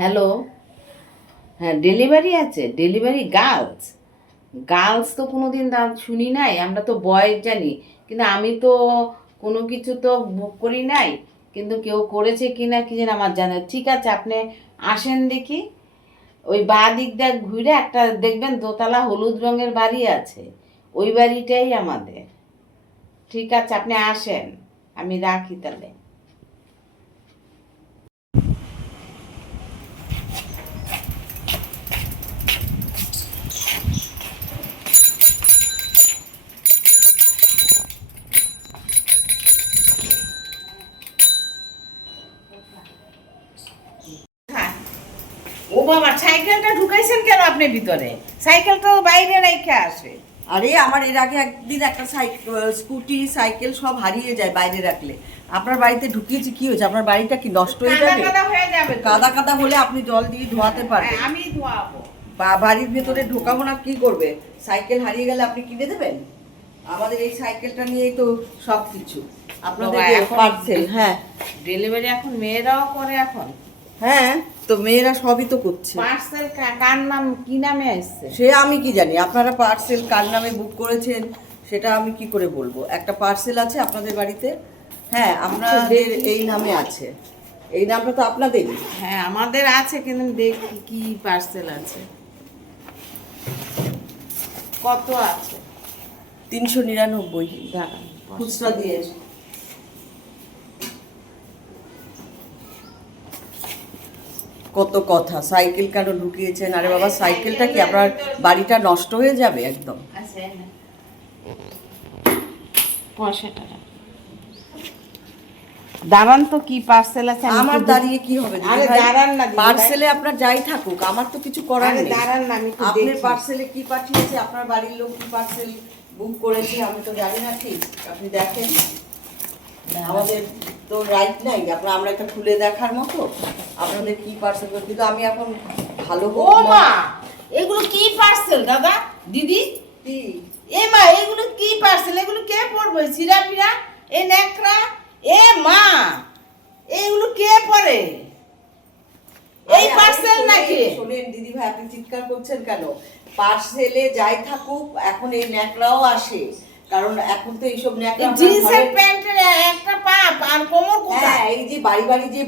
Hello. হ্যাঁ, delivery আছে? Delivery girls? Girls তো কোনোদিন শুনি নাই, আমরা তো বয়েজ জানি, কিন্তু আমি তো কোনো কিছু তো বুক করি নাই, কিন্তু কেউ করেছে কি না কি জানি আমার জানা। ঠিক আছে, আপনি আসেন দেখি। ওই বাঁ দিক দিয়ে ঘুরে একটা দেখবেন দোতলা হলুদ রঙের বাড়ি আছে, ওই বাড়িটাই আমাদের। ঠিক আছে, আপনি আসেন, আমি রাখি তাহলে। হ্যাঁ। ও বাবা, সাইকেলটা ঢুকাইছেন কেন আপনি ভিতরে? সাইকেল তো বাইরে রেখে আসে। আরে আমার এর আগে একদিন একটা স্কুটি সাইকেল সব হারিয়ে যায় বাইরে রাখলে। আপনার বাড়িতে ঢুকিয়েছি, কি হয়েছে? আপনার বাড়িটা কি নষ্ট হয়ে কাদা যাবে? কাদা হয়ে যাবে তো। কাদা কাদা হলে আপনি জল দিয়ে ধোয়াতে পারবেন। হ্যাঁ, আমি ধোয়াবো। বাড়ির ভেতরে ঢোকাবো না, কি করবে? সাইকেল হারিয়ে গেলে আপনি কিনে দেবেন? আমাদের এই সাইকেলটা নিয়েই তো সব কিছু আপনাদের পার্সেল। হ্যাঁ, ডেলিভারি এখন মেয়েরাও করে এখন। হ্যাঁ, তো মেয়েরা সবই তো করছে। পার্সেল কার নাম, কি নামে আসছে? সে আমি কি জানি আপনারা পার্সেল কার নামে বুক করেছেন, সেটা আমি কি করে বলবো? একটা পার্সেল আছে আপনাদের বাড়িতে। হ্যাঁ, আপনাদের এই নামে আছে। এই নামটা তো আপনাদেরই। হ্যাঁ, আমাদের আছে, কিন্তু দেখি কি পার্সেল আছে, কত আছে। 399 দাঁড়ান, খুচরা দিয়ে। কত কথা, সাইকেল কেন ঢুকিয়েছেন? আরে বাবা, সাইকেলটা কি আপনার বাড়িটা নষ্ট হয়ে যাবে একদম? আছে না, পয়সাটা রাখ। দাঁড়ান তো, কি পার্সেল আছে? আমার দাঁড়িয়ে কি হবে? আরে দাঁড়ান না দিদি ভাই। পার্সেলে আপনার যাই থাকুক, আমার তো কিছু করার আরে নেই। দাঁড়ান না, আমি একটু আপনার দেখি। পার্সেলে কি পাঠিয়েছে, আপনার বাড়ির লোক কি পার্সেল বুক করেছে, আমি তো জানি না। ঠিক, আপনি দেখেন। আমাদের তো রাইট নাই আমরা একটা খুলে দেখার মতো আপনাদের কি পার্সেল। কিন্তু আমি এখন ভালো ও মা, এগুলো কি পার্সেল দাদা, দিদি? কি এ মা, এগুলো কি পার্সেল? এগুলো কে পড়বে? সিরাপিরা, এ নেকড়া, এ মা, এগুলো কে পড়ে? এই পার্সেল নাকি? শোনেন দিদি ভাই, আপনি চিৎকার করছেন কেন? পার্সেলে যাই থাকুক, এখন এই ন্যাকড়াও আসে, কারণ এখন তো এইসব ন্যাকড়া জিন্সের প্যান্টের একটা পাপ আর কোমর কোথায়? হ্যাঁ, এই যে বাড়ি বাড়ি যে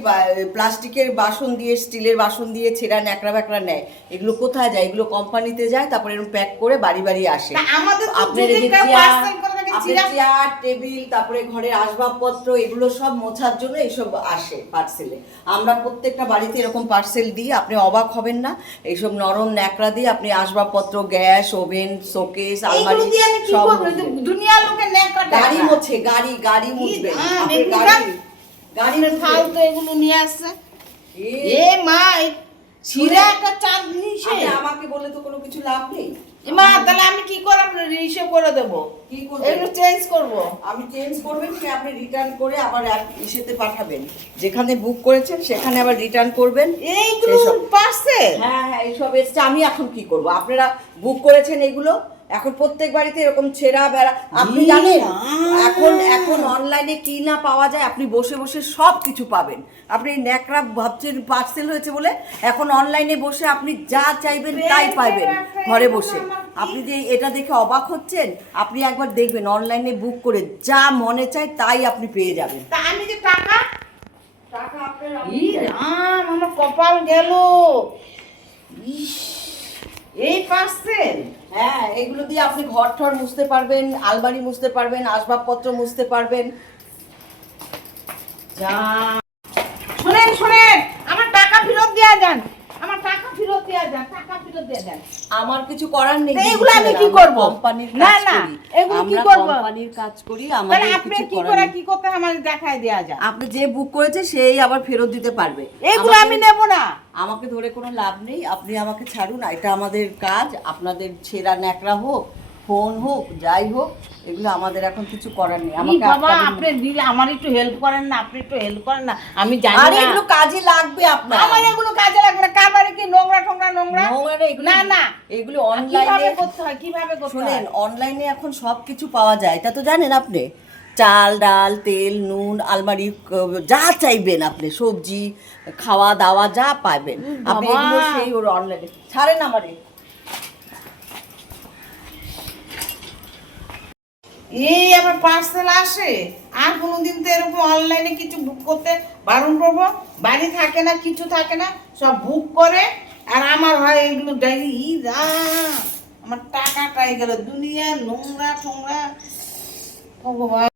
প্লাস্টিকের বাসন দিয়ে, স্টিলের বাসন দিয়ে ছেঁড়া ন্যাকড়া ব্যাকড়া নেয়, এগুলো কোথায় যায়? এগুলো কোম্পানিতে যায়, তারপরে এরকম প্যাক করে বাড়ি বাড়ি আসে। আমাদের তো আপনার এই যে পার্সেল করে নাকি চেয়ার টেবিল, তারপরে ঘরের আসবাবপত্র, এগুলো সব মোছার জন্য এইসব আসে পার্সেলে। আমরা প্রত্যেকটা বাড়িতে এরকম পার্সেল দিই, আপনি অবাক হবেন না। এইসব নরম ন্যাকড়া দিয়ে আপনি আসবাবপত্র, গ্যাস ওভেন, শোকেস, আলমারি সব দুনিয়া লোকে নেকড়া গাড়ি মোছে, গাড়ি গাড়ি মুছবে। গাড়ি ফালতু এগুলো নিয়ে আসছে। এ মা, ছিঁড়া একটা চার জিনিসে আমাকে বলে তো কোনো কিছু লাভ নেই। মা, তাহলে আমি কি করে আপনার রিসে করে দেবো? কি করব? এগুলো চেঞ্জ করব। আমি চেঞ্জ করবেন, সে আপনি রিটার্ন করে আবার ইসেতে পাঠাবেন, যেখানে বুক করেছেন সেখানে আবার রিটার্ন করবেন। এইগুলো পার্সেল? হ্যাঁ হ্যাঁ, এইসব এসছে। আমি এখন কি করব? আপনারা বুক করেছেন এগুলো, এখন প্রত্যেক বাড়িতে এরকম ছেঁড়া বেড়া। আপনি জানেন এখন এখন অনলাইনে কি না পাওয়া যায়? আপনি বসে বসে সব কিছু পাবেন। আপনি ন্যাকড়া ভাবছেন পার্সেল হয়েছে বলে, এখন অনলাইনে বসে আপনি যা চাইবেন তাই পাবেন ঘরে বসে। আপনি যে এটা দেখে অবাক হচ্ছেন, আপনি একবার দেখবেন অনলাইনে বুক করে যা মনে চায় তাই আপনি পেয়ে যাবেন। তা আমি যে টাকা টাকা আপনার আমার কপাল গেল। ইস, এই পার্সেল? হ্যাঁ, এগুলো দিয়ে আপনি ঘর ঠর মুছতে পারবেন, আলমারি মুছতে পারবেন, আসবাবপত্র মুছতে পারবেন। যা, শুনেন শুনেন, আমার টাকা ফেরত দেয়া যান, আমার টাকা ফেরত দেয়া যান, টাকা ফেরত দেয়া যান। আমার কিছু করার নেই। এগুলো আমি কি করব? কোম্পানির না কাজ না, করি। এগুলো কি আমরা করব? কোম্পানির কাজ করি, তাহলে আমাদের আপনি কিছু কি করার করে নেই। কি করতে আমাকে দেখায় দেয়া যায়? আপনি যে বুক করেছে সেই আবার ফেরত দিতে পারবে। এগুলো আমি নেব না। আমাকে ধরে কোনো লাভ নেই, আপনি আমাকে ছাড়ুন। এটা আমাদের কাজ। আপনাদের ছেঁড়া ন্যাকড়া হোক, ফোন হোক, যাই হোক, এগুলো আমাদের এখন কিছু করার নেই। আমাকে বাবা, আপনি দিলে আমার একটু হেল্প করেন না, আপনি একটু হেল্প করেন না, আমি জানি আরে না। এগুলো কাজে লাগবে আপনার। আমার এগুলো কাজে লাগবে না। কার বাড়ি কি নোংরা টোংরা নোংরা? নোংরা না, এগুলো না না, এগুলো কিভাবে অনলাইনে করতে হয়, কিভাবে করতে হয়? শুনেন, অনলাইনে এখন সব কিছু পাওয়া যায়, এটা তো জানেন আপনি। চাল ডাল তেল নুন আলমারি যা চাইবেন আপনি সবজি খাওয়া দাওয়া যা পাবেন আপনি বাবা। এগুলো সেই ওর অনলাইনে ছাড়েন আমারে। এই আবার পার্সেল আসে, আর কোনোদিন তো এরকম অনলাইনে কিছু বুক করতে বারণ করবো। বাড়ি থাকে না, কিছু থাকে না, সব বুক করে। আর আমার হয় এগুলো ডাইলি আমার টাকাটাই গেল দুনিয়া নোংরা টোংরা। ভগবান।